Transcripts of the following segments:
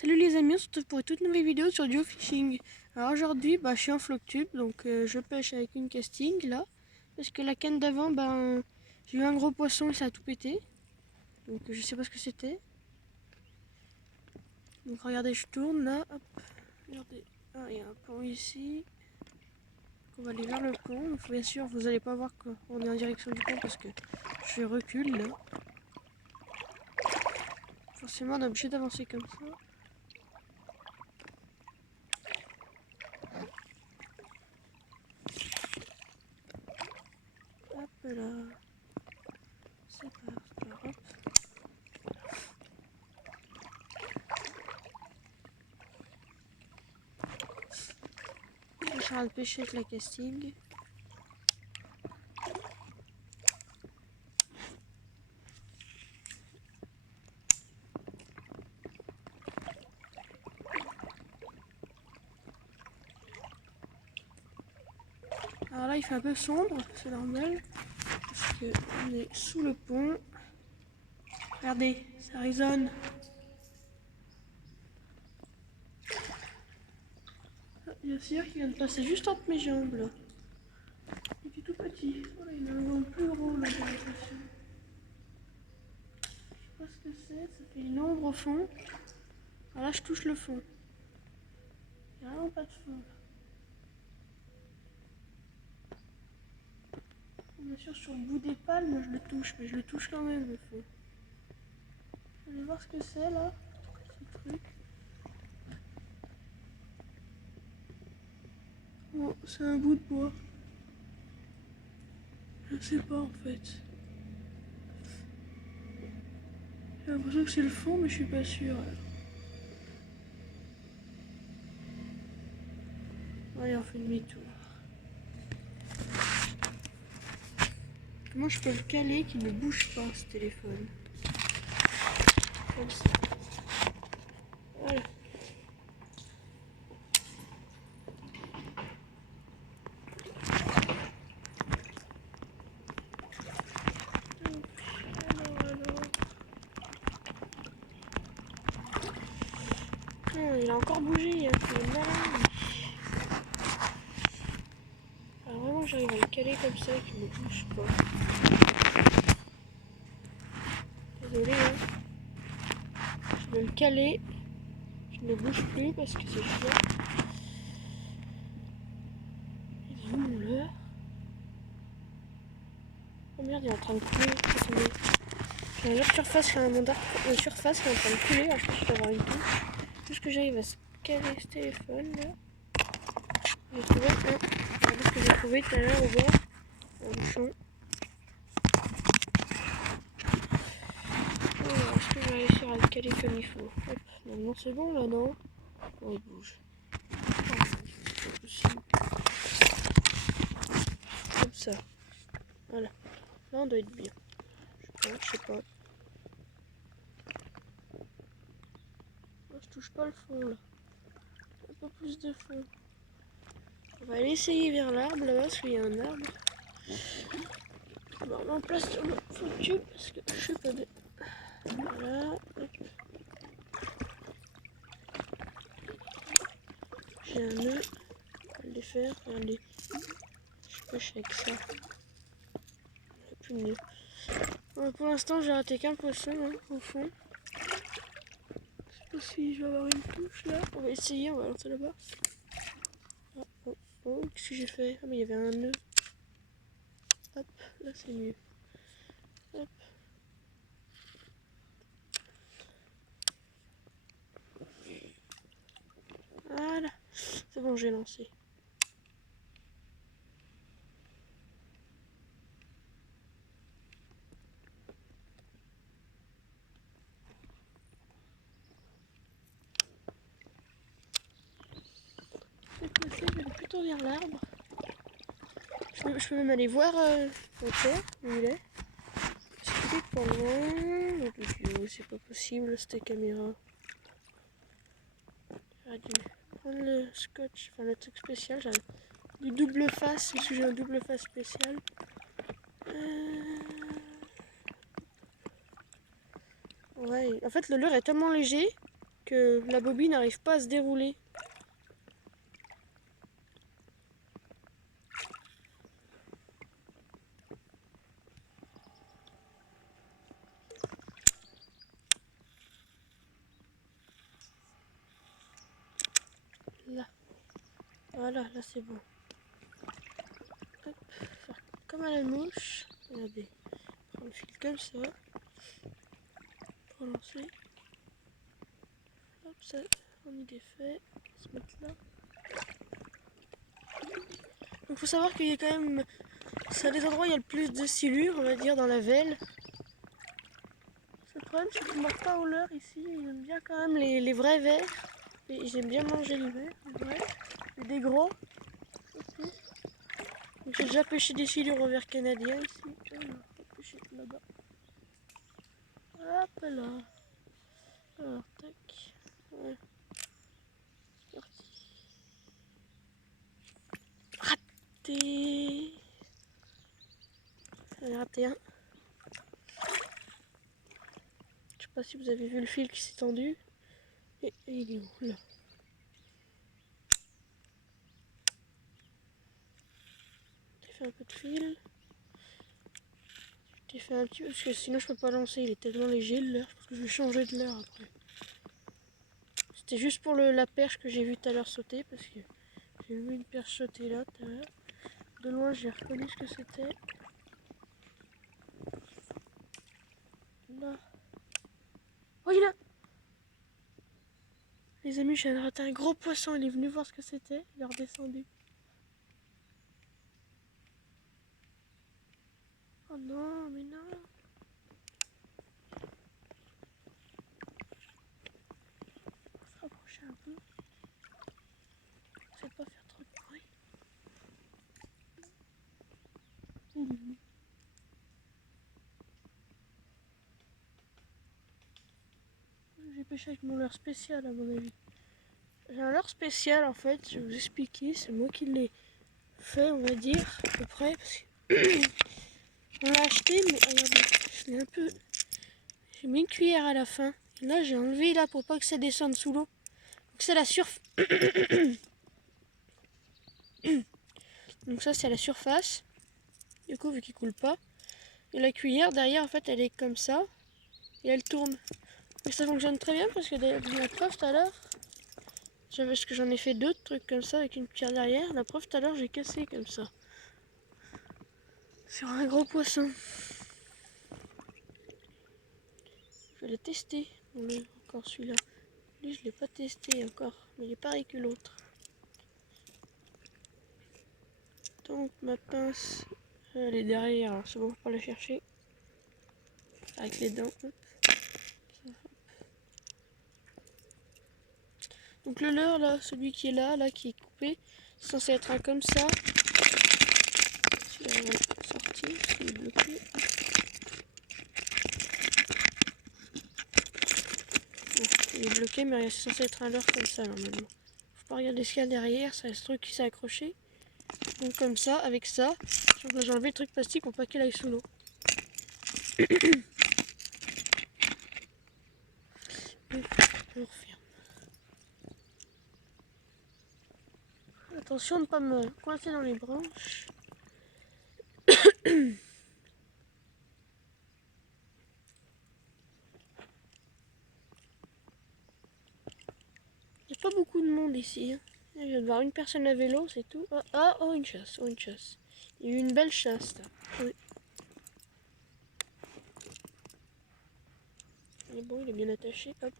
Salut les amis, on se retrouve pour une toute nouvelle vidéo sur geofishing. Alors aujourd'hui, je suis en floc-tube, donc je pêche avec une casting là. Parce que la canne d'avant, j'ai eu un gros poisson et ça a tout pété. Donc je sais pas ce que c'était. Donc regardez, je tourne là, hop, regardez. Ah, il y a un pont ici. On va aller vers le pont. Donc bien sûr, vous allez pas voir qu'on est en direction du pont parce que je recule là. Forcément, on est obligé d'avancer comme ça. Hop là. C'est parti, hop. Je suis en train de pêcher avec la casting. Alors là il fait un peu sombre, c'est normal, parce qu'on est sous le pont. Regardez, ça résonne. Ah, il y a un cire qui vient de passer juste entre mes jambes là. Il est tout petit. Oh là, il a un vent plus gros là, j'ai l'impression. Je sais pas ce que c'est, ça fait une ombre au fond. Alors là je touche le fond. Il n'y a vraiment pas de fond là. Bien sûr sur le bout des palmes je le touche, mais je le touche quand même le fond. Vous allez voir ce que c'est là, ce truc. Oh, c'est un bout de bois. Je sais pas en fait. J'ai l'impression que c'est le fond, mais je suis pas sûre. Allez, on fait demi-tour. Comment je peux le caler qu'il ne bouge pas ce téléphone? Comme ça. Voilà. Ah, il a encore bougé, il a fait malin. Alors vraiment j'arrive à le caler comme ça qu'il ne bouge pas. Désolé hein. Je vais le caler. Je ne bouge plus parce que c'est chiant. Il est où mon leurre? Oh merde, il est en train de couler. J'ai un autre surface, j'ai un mandat de surface qui est en train de couler. En plus, je peux avoir une touche. Tout ce que j'arrive à se caler ce téléphone là. J'ai trouvé un. Regardez ce que j'ai trouvé tout à l'heure au bord. Un bouchon. Alors, est-ce que je vais réussir à le caler comme il faut? Hop. Non, c'est bon là, non? Oh, il bouge. Oh, c'est pas possible. Comme ça. Voilà. Là, on doit être bien. Je sais pas. Oh, je touche pas le fond là. Un peu plus de fond. On va aller essayer vers l'arbre là-bas parce qu'il y a un arbre. On va remettre en place sur le foutu parce que je sais pas de. Voilà. Hop. J'ai un nœud. On va le défaire. Regardez. Je pêche avec ça. C'est plus mieux. Bon, pour l'instant, j'ai raté qu'un poisson hein, au fond. Je sais pas si je vais avoir une touche là. On va essayer, on va lancer là-bas. Oh, oh, oh, qu'est-ce que j'ai fait? Ah, mais il y avait un nœud. Hop, là c'est mieux. Hop. Voilà. C'est bon, j'ai lancé. Je vais aller plutôt vers l'arbre. Je peux même aller voir mon père, où il est. Parce qu'il est pas loin. Le vidéo, c'est pas possible, cette caméra. J'aurais dû prendre le scotch, enfin le truc spécial. J'avais du double face, parce que j'ai un double face spécial. Ouais, en fait le leurre est tellement léger que la bobine n'arrive pas à se dérouler. Là. Voilà, là c'est bon. Hop, faire comme à la mouche. Regardez. Prendre le fil comme ça. Pour lancer. Hop, ça, on y défait. Se mettre là. Donc faut savoir qu'il y a quand même... C'est des endroits où il y a le plus de silure, on va dire, dans la velle. Le problème c'est qu'ils ne mordent pas au leurre ici. Ils aiment bien quand même les vrais vers. Et ils aiment bien manger les vers, les vrais. Et des gros. Okay. Donc j'ai déjà pêché des silures au vers canadien ici. Voilà, on va pêcher là-bas. Hop là. Alors, tac. Ouais. C'est parti. Raté. J'en ai raté un. Je sais pas si vous avez vu le fil qui s'est tendu. Et il est où là? J'ai fait un peu de fil. J'ai fait un petit peu parce que sinon je peux pas lancer. Il est tellement léger le leurre. Je pense que je vais changer de leurre après. C'était juste pour la perche que j'ai vu tout à l'heure sauter parce que j'ai vu une perche sauter là tout à l'heure. De loin j'ai reconnu ce que c'était. Là. Oh il est là! Les amis, j'ai raté un gros poisson. Il est venu voir ce que c'était. Il est redescendu. Oh non, mais non! On va se rapprocher un peu. Essaye de pas faire trop de bruit. Il est venu. J'ai pêché avec mon leurre spécial à mon avis. J'ai un leurre spécial en fait, je vais vous expliquer, c'est moi qui l'ai fait on va dire, à peu près. Parce que on l'a acheté mais regardez, je l'ai un peu... J'ai mis une cuillère à la fin. Et là j'ai enlevé là pour pas que ça descende sous l'eau. Donc c'est la surface. Donc ça c'est la surface. Du coup vu qu'il coule pas. Et la cuillère derrière en fait elle est comme ça. Et elle tourne. Mais ça fonctionne très bien parce que la preuve tout à l'heure, parce que j'en ai fait deux trucs comme ça avec une cuillère derrière. La preuve tout à l'heure j'ai cassé comme ça. Sur un gros poisson. Je vais le tester. On a encore celui-là. Lui je l'ai pas testé encore. Mais il est pareil que l'autre. Donc ma pince, elle est derrière. C'est bon, pour la chercher. Avec les dents. Hop. Donc le leurre là, celui qui est là qui est coupé, c'est censé être un comme ça. Celui-là on va sortir, il est bloqué. Bon, il est bloqué mais c'est censé être un leurre comme ça normalement. Faut pas regarder ce qu'il y a derrière, ça ce truc qui s'est accroché. Donc comme ça, avec ça, j'ai enlevé le truc plastique pour pas qu'il aille sous l'eau. On referme. Attention de ne pas me coincer dans les branches. Il n'y a pas beaucoup de monde ici. Hein. Je viens de voir une personne à vélo, c'est tout. Oh, une chasse, oh, une chasse. Il y a eu une belle chasse là. Oui. Il est bon, il est bien attaché, hop.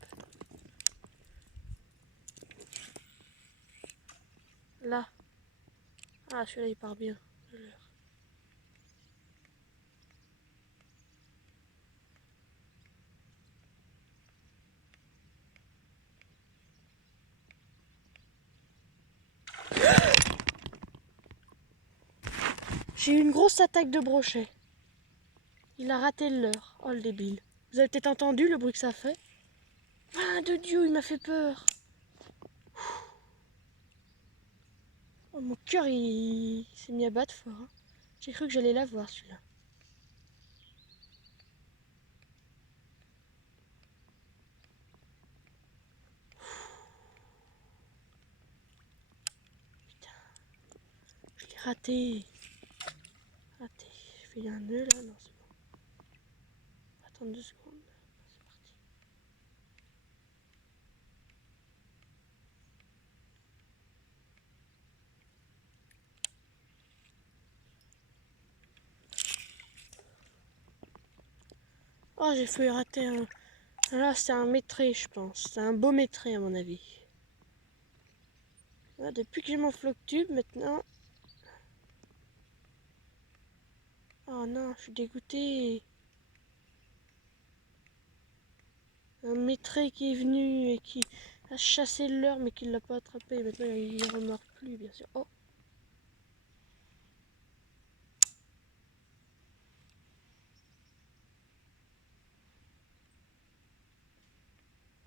Là. Ah, celui-là il part bien. J'ai eu une grosse attaque de brochet. Il a raté le leurre. Oh le débile. Vous avez peut-être entendu le bruit que ça fait. Ah de Dieu, il m'a fait peur. Oh, mon cœur il s'est mis à battre fort. Hein. J'ai cru que j'allais l'avoir celui-là. raté. Raté. Je fais un nœud là, non c'est bon. Attends 2 secondes. C'est parti. Oh, j'ai failli rater un. Là, c'est un métré, je pense. C'est un beau métré, à mon avis. Là, depuis que j'ai mon floc tube, maintenant. Oh non, je suis dégoûtée. Un métré qui est venu et qui a chassé le leurre, mais qui ne l'a pas attrapé. Maintenant, il ne remarque plus, bien sûr. Oh!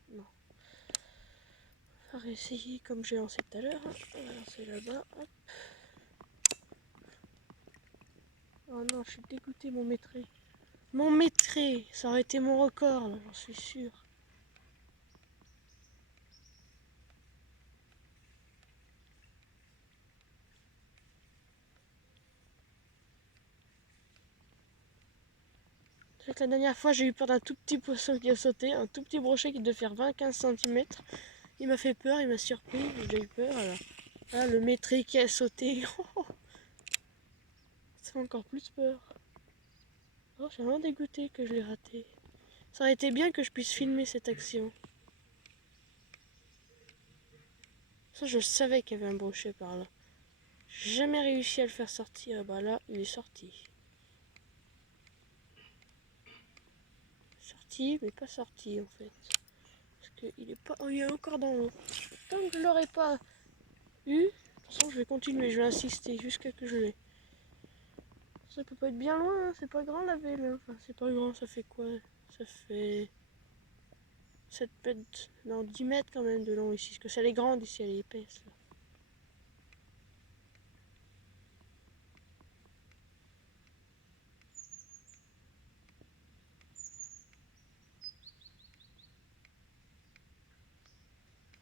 Non. On va réessayer comme j'ai lancé tout à l'heure. On va lancer là-bas. Hop. Oh non, je suis dégoûtée, mon métré. Mon métré! Ça aurait été mon record, là, j'en suis sûre. C'est vrai que la dernière fois, j'ai eu peur d'un tout petit poisson qui a sauté, un tout petit brochet qui devait faire 20-15 cm. Il m'a fait peur, il m'a surpris, j'ai eu peur. Alors, là, le métré qui a sauté, ça fait encore plus peur. Oh, je suis vraiment dégoûtée que je l'ai raté. Ça aurait été bien que je puisse filmer cette action. Ça, je savais qu'il y avait un brochet par là. J'ai jamais réussi à le faire sortir. Et bah là, il est sorti. Sorti, mais pas sorti en fait. Parce qu'il est pas. Oh, il est encore dans l'eau. Tant que je l'aurais pas eu, de toute façon, je vais continuer, je vais insister jusqu'à que je l'ai. Ça peut pas être bien loin, hein. C'est pas grand la velle. Enfin, c'est pas grand, ça fait quoi? Ça fait 7 mètres, non 10 mètres quand même de long ici. Parce que ça elle est grande ici, elle est épaisse. Là.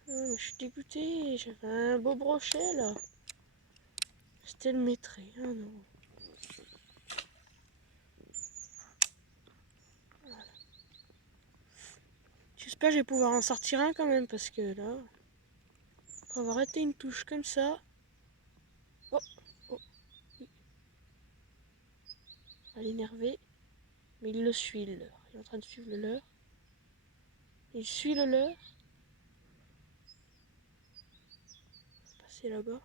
Oh, je suis dégoûtée, j'avais un beau brochet là. C'était le métré, ah non. Voilà. J'espère que je vais pouvoir en sortir un quand même parce que là, pour avoir raté une touche comme ça. Oh, oh, il va l'énerver. Mais il le suit le leurre. Il est en train de suivre le leurre. Il suit le leurre. Il va passer là-bas.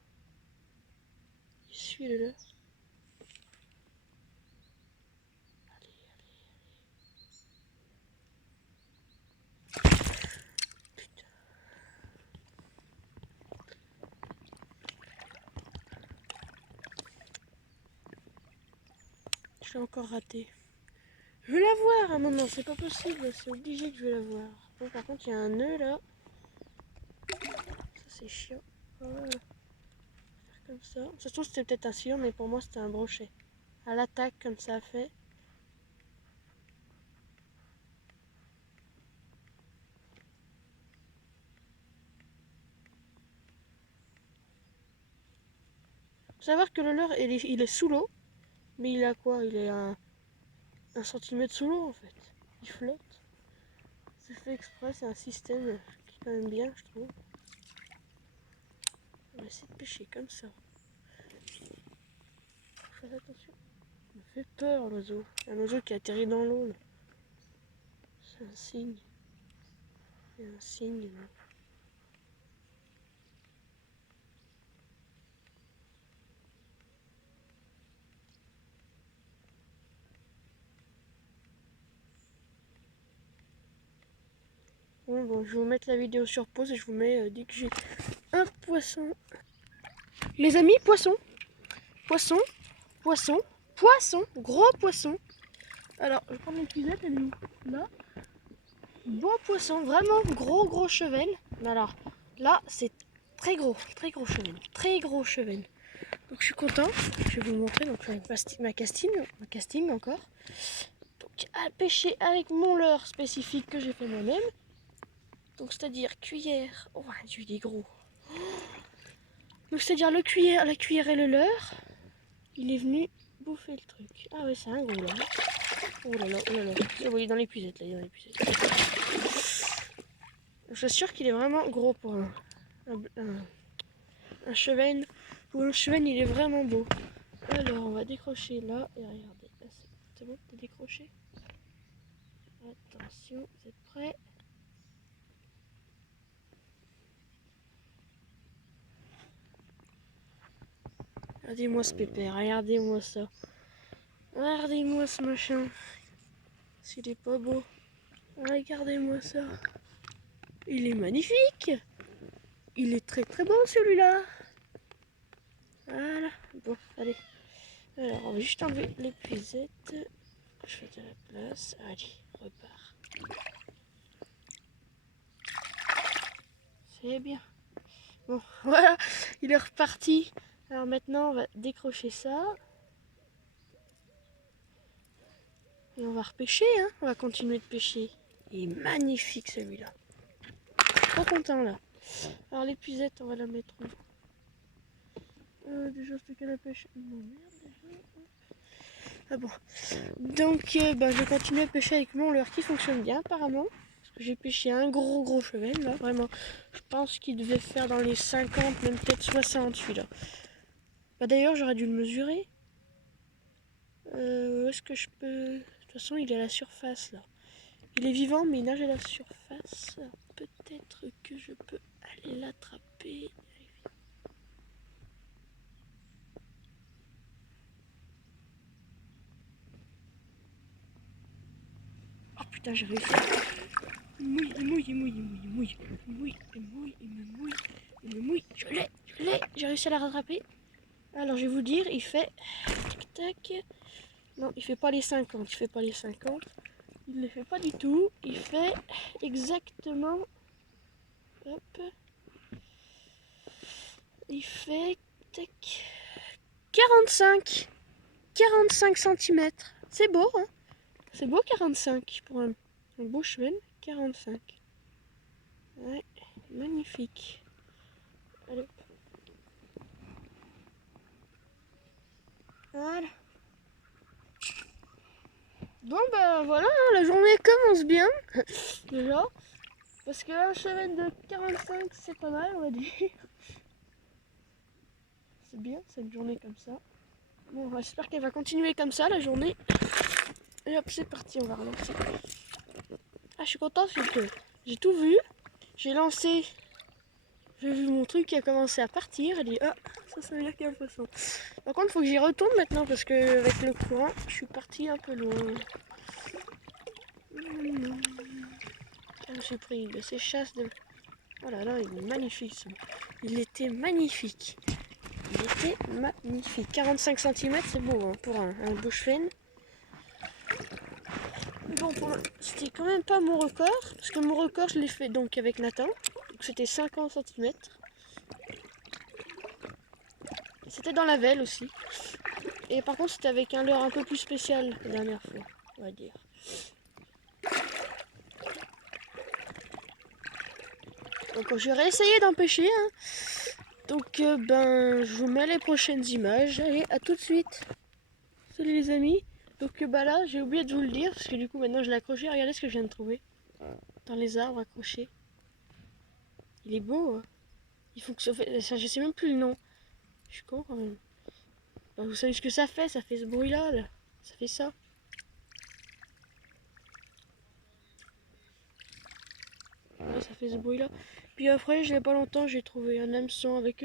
Il suit le leurre. Allez, allez, allez. Putain. Je l'ai encore raté. Je veux la voir à un moment, c'est pas possible, c'est obligé que je vais la voir. Bon, par contre, il y a un nœud là. Ça, c'est chiant. Voilà. Faire comme ça. Ça se trouve, c'était peut-être un sillon, mais pour moi, c'était un brochet. À l'attaque, comme ça a fait. Faut savoir que le leurre, il est sous l'eau. Mais il a quoi? Il est à 1 centimètre sous l'eau en fait. Il flotte. C'est fait exprès, c'est un système qui est quand même bien, je trouve. On va essayer de pêcher comme ça. Faites attention. Il me fait peur l'oiseau. Un oiseau qui atterrit dans l'eau. C'est un signe. C'est un signe. Là. Bon, je vais vous mettre la vidéo sur pause et je vous mets dès que j'ai un poisson. Les amis, poisson. Poisson. Poisson. Poisson. Gros poisson. Alors, je vais prendre l'épuisette, elle est où? Là. Bon poisson, vraiment gros chevel. Alors là, c'est très gros chevel. Très gros chevel. Donc je suis content. Je vais vous montrer donc ma casting encore. Donc à pêcher avec mon leurre spécifique que j'ai fait moi-même. Donc c'est-à-dire cuillère. Oh, j'ai eu des gros. Donc c'est-à-dire la cuillère et le leurre. il est venu bouffer le truc. Ah ouais, c'est un gros là. Oh là là, oh là là. Vous voyez dans l'épuisette là, il est dans l'épuisette. Je suis sûre qu'il est vraiment gros pour un chevenne. Pour un chevenne, il est vraiment beau. Alors, on va décrocher là et regardez. C'est bon, t'es décroché? Attention, vous êtes prêts? Regardez-moi ce pépère, regardez-moi ça. Regardez-moi ce machin. S'il est pas beau. Regardez-moi ça. Il est magnifique. Il est très très beau celui-là. Voilà. Bon, allez. Alors, on va juste enlever l'épuisette. Je fais de la place. Allez, repart. C'est bien. Bon, voilà. Il est reparti. Alors maintenant, on va décrocher ça. Et on va repêcher, hein. On va continuer de pêcher. Il est magnifique celui-là. Trop content là. Alors l'épuisette, on va la mettre où? Déjà c'était qu'à la pêche. Non, merde, déjà. Ah bon. Donc je vais continuer à pêcher avec mon leurre qui fonctionne bien apparemment. Parce que j'ai pêché un gros cheval là, vraiment. Je pense qu'il devait faire dans les 50, même peut-être 60 celui-là. Bah d'ailleurs j'aurais dû le mesurer. Où est-ce que je peux... De toute façon il est à la surface là. Il est vivant mais il nage à la surface. Peut-être que je peux aller l'attraper. Oh putain, j'ai réussi. Il mouille, il mouille, il mouille, il mouille, il mouille, il mouille, il mouille, il me mouille, il me mouille. Je l'ai, j'ai réussi à la rattraper. Alors je vais vous dire, il fait... Tac, tac. Non, il fait pas les 50, il fait pas les 50. Il ne les fait pas du tout. Il fait exactement... Hop. Il fait... Tac. 45 cm. C'est beau, hein. C'est beau 45 pour un beau cheval. 45. Ouais, magnifique. Allez. Voilà. Bon bah voilà, hein, la journée commence bien. Déjà. Parce que un cheval de 45 c'est pas mal on va dire. C'est bien cette journée comme ça. Bon j'espère qu'elle va continuer comme ça la journée. Et hop c'est parti, on va relancer. Ah je suis contente parce que j'ai tout vu. J'ai lancé. J'ai vu mon truc qui a commencé à partir. Elle dit ah ça veut dire qu'il y a un poisson. Par contre il faut que j'y retourne maintenant parce que avec le courant je suis partie un peu loin. J'ai pris de ces chasses de... Oh là là, il est magnifique ça. Il était magnifique. Il était magnifique. 45 cm, c'est beau hein, pour un beau chêne. Bon, c'était quand même pas mon record. Parce que mon record, je l'ai fait donc avec Nathan. Donc c'était 50 cm. C'était dans la velle aussi. Et par contre, c'était avec un leurre un peu plus spécial la dernière fois, on va dire. Donc je vais réessayer d'en pêcher. Hein. Donc je vous mets les prochaines images. Allez, à tout de suite. Salut les amis. Donc là, j'ai oublié de vous le dire, parce que du coup maintenant je l'ai accroché. Regardez ce que je viens de trouver. Dans les arbres accrochés. Il est beau. Hein. Il faut que ça, je sais même plus le nom. Je suis con quand même. Bah, vous savez ce que ça fait ce bruit là. Ça fait ça. Ouais, ça fait ce bruit là. Puis après, je n'ai pas longtemps, j'ai trouvé un hameçon avec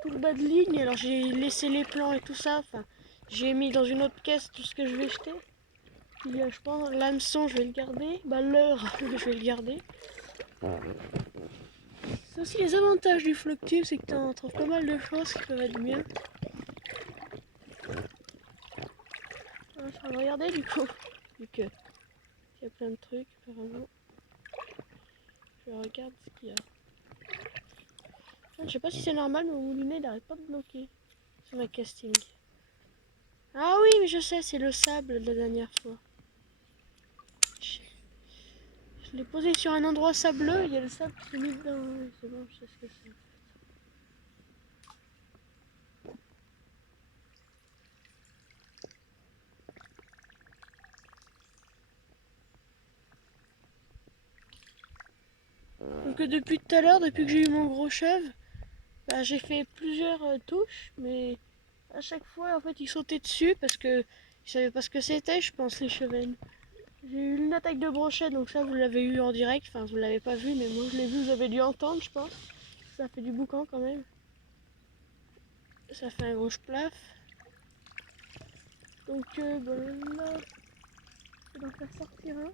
tout le bas de ligne. Alors j'ai laissé les plans et tout ça. Enfin, j'ai mis dans une autre caisse tout ce que je vais jeter. Puis je pense l'hameçon, je vais le garder. Bah leurre, je vais le garder. C'est aussi les avantages du floc-tube, c'est que tu en trouves pas mal de choses qui peuvent être bien. Je vais regarder du coup. Vu qu'il y a plein de trucs apparemment. Je regarde ce qu'il y a. Je sais pas si c'est normal, mais mon moulinet n'arrête pas de bloquer sur ma casting. Ah oui, mais je sais, c'est le sable de la dernière fois. Je l'ai posé sur un endroit sableux, il y a le sable qui s'est mis dedans. Oui, c'est bon, je sais ce que c'est. Donc depuis tout à l'heure, depuis que j'ai eu mon gros chèvre, bah, j'ai fait plusieurs touches, mais à chaque fois en fait ils sautaient dessus parce que ils savaient pas ce que c'était, je pense, les chevennes. J'ai eu une attaque de brochette, donc ça vous l'avez eu en direct, enfin vous l'avez pas vu, mais moi je l'ai vu, vous avez dû entendre je pense. Ça fait du boucan quand même. Ça fait un gros splaf. Donc ben, là, je vais en faire sortir un.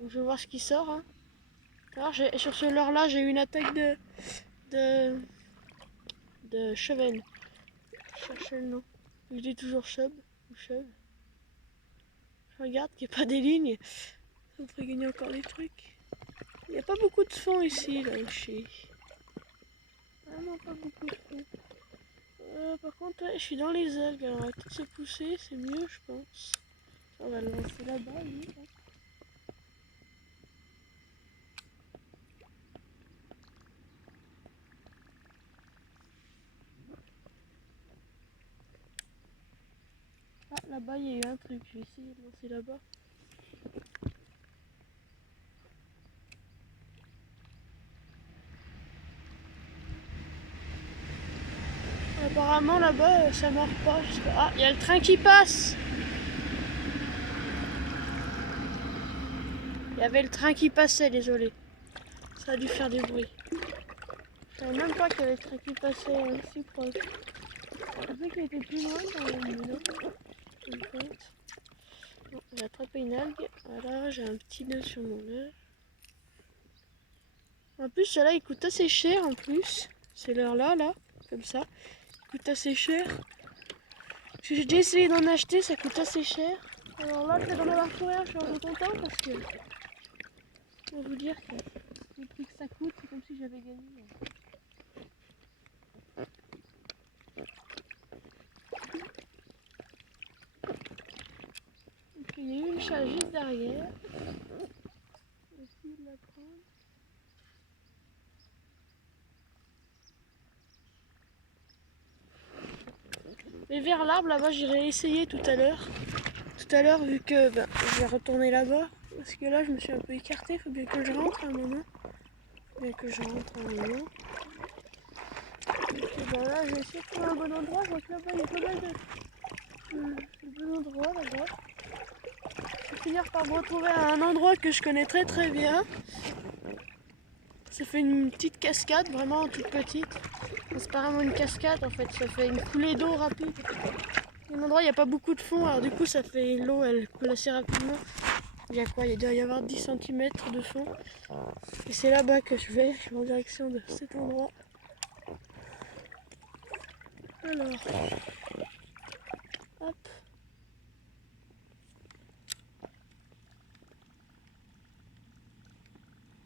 Donc je vais voir ce qui sort. Hein. Alors sur ce leurre là j'ai eu une attaque de chevenne. Je cherchais le nom. Je dis toujours chub ou chub. Je regarde qu'il n'y a pas des lignes. Ça me ferait gagner encore des trucs. Il n'y a pas beaucoup de fond ici, là où je suis. Vraiment pas beaucoup de fond. Par contre, ouais, je suis dans les algues. Alors, arrêtez de se pousser, c'est mieux, je pense. On va le lancer là-bas, lui. Là. Ah, là-bas, il y a eu un truc. Je vais essayer de lancer là-bas. Apparemment, là-bas, ça marche pas. Ah, il y a le train qui passe. Il y avait le train qui passait, désolé. Ça a dû faire des bruits. Je savais même pas qu'il y avait le train qui passait si proche. Je pensais qu'il était plus loin quand même, mais non. Bon, j'ai attrapé une algue. Voilà, j'ai un petit nœud sur mon leurre. En plus, celui-là, il coûte assez cher en plus. C'est leurre-là, là, comme ça. Il coûte assez cher. J'ai déjà essayé d'en acheter, ça coûte assez cher. Alors là, je vais d'en avoir pour rien, je suis un peu content parce que... Je vais vous dire que le prix que ça coûte, c'est comme si j'avais gagné. Donc, il y a eu une chasse juste derrière. Je vais essayer de la prendre. Mais vers l'arbre là-bas, j'irai essayer tout à l'heure. Tout à l'heure, vu que je vais retourner là-bas. Parce que là, je me suis un peu écartée. Il faut bien que je rentre un moment. Bien que je rentre un moment. Et ben là, je vais essayer de trouver un bon endroit. Je vois que là-bas, il y a pas mal de bons endroits là-bas. Je vais finir par me retrouver à un endroit que je connais très très bien. Ça fait une petite cascade, vraiment toute petite. C'est pas vraiment une cascade en fait, ça fait une coulée d'eau rapide. Un endroit, il n'y a pas beaucoup de fond, alors du coup, ça fait l'eau, elle coule assez rapidement. Il y a quoi? Il doit y avoir 10 cm de fond. Et c'est là-bas que je vais en direction de cet endroit. Alors, hop.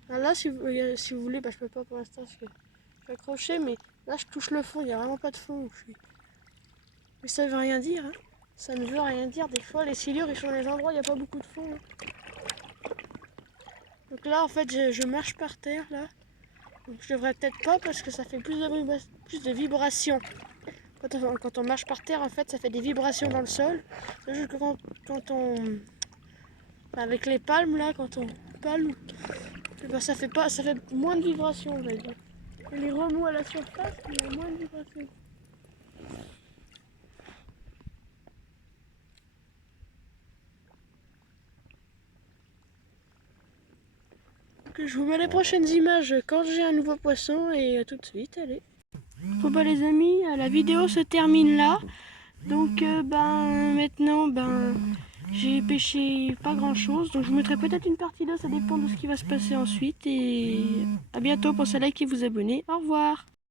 Alors là, si vous voulez, je peux pas pour l'instant parce que je suis accroché, mais là, je touche le fond, il n'y a vraiment pas de fond. Mais ça veut rien dire, hein. Ça ne veut rien dire. Des fois, les silures, ils sont dans les endroits où il n'y a pas beaucoup de fond. Hein. Donc là, en fait, je marche par terre, là. Donc je devrais peut-être pas parce que ça fait plus de vibrations. Quand on marche par terre, en fait, ça fait des vibrations dans le sol. C'est juste que quand on... Avec les palmes, là, quand on palme, ça fait moins de vibrations, on va dire. Et les remous à la surface, il y a moins de vibrations. Donc, je vous mets les prochaines images quand j'ai un nouveau poisson et à tout de suite, allez. Bon bah les amis, la vidéo se termine là. Donc maintenant j'ai pêché pas grand chose. Donc je vous mettrai peut-être une partie 2, ça dépend de ce qui va se passer ensuite. Et à bientôt, pensez à liker et vous abonner. Au revoir.